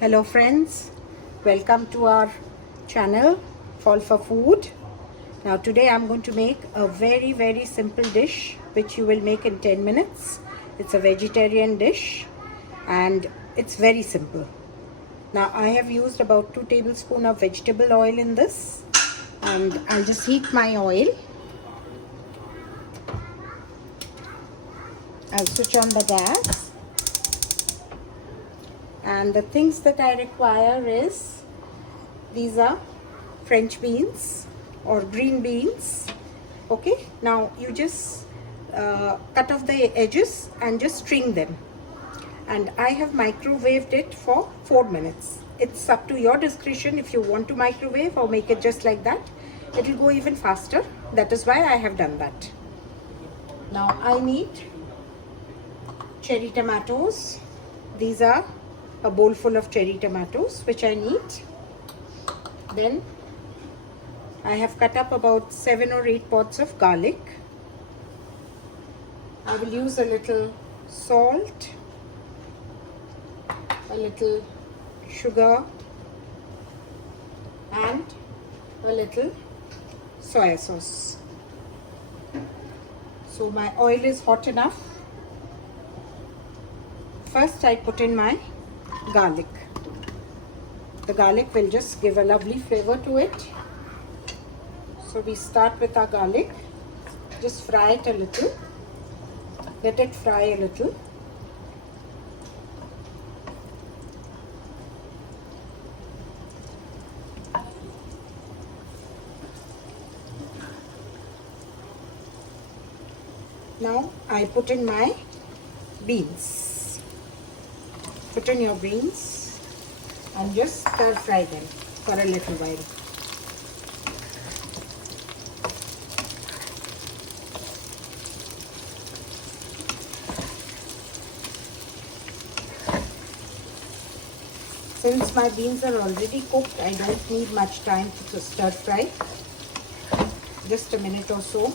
Hello friends, welcome to our channel Fall for Food. Now today I'm going to make a very simple dish which you will make in 10 minutes. It's a vegetarian dish and it's very simple. Now I have used about 2 tablespoons of vegetable oil in this, and I'll just heat my oil. I'll switch on the gas. And the things that I require is, these are French beans or green beans. Okay, now you just cut off the edges and just string them. And I have microwaved it for 4 minutes. It's up to your discretion if you want to microwave or make it just like that. It will go even faster. That is why I have done that. Now I need cherry tomatoes. These are a bowl full of cherry tomatoes which I need. Then I have cut up about 7 or 8 pods of garlic. I will use a little salt, a little sugar and a little soy sauce. So my oil is hot enough. First I put in my garlic. The garlic will just give a lovely flavor to it. So we start with our garlic. Just fry it a little. Let it fry a little. Now I put in my beans. Put in your beans and just stir fry them for a little while. Since my beans are already cooked, I don't need much time to stir fry. Just a minute or so.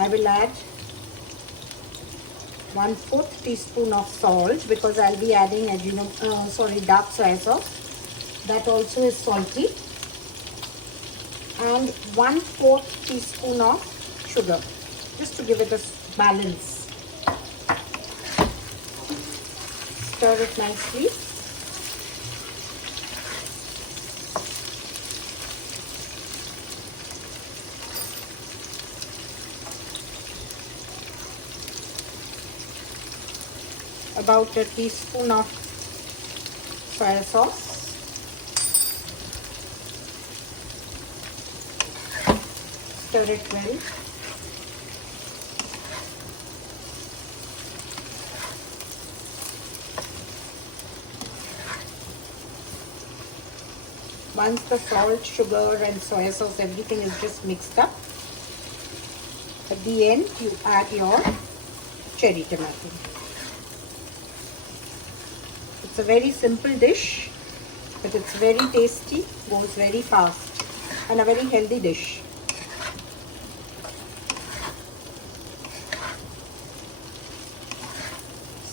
I will add 1/4 teaspoon of salt because I'll be adding, as you know, dark soy sauce. That also is salty. And 1/4 teaspoon of sugar, just to give it a balance. Stir it nicely. About a teaspoon of soy sauce. Stir it well. Once the salt, sugar and soy sauce, everything is just mixed up, at the end you add your cherry tomato. It's a very simple dish, but it's very tasty, goes very fast, and a very healthy dish.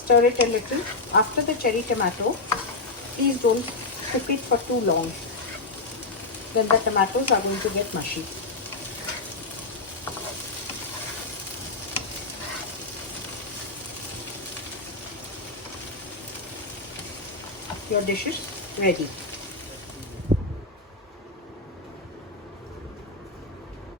Stir it a little. After the cherry tomato, please don't cook it for too long. Then the tomatoes are going to get mushy. Your dish is ready.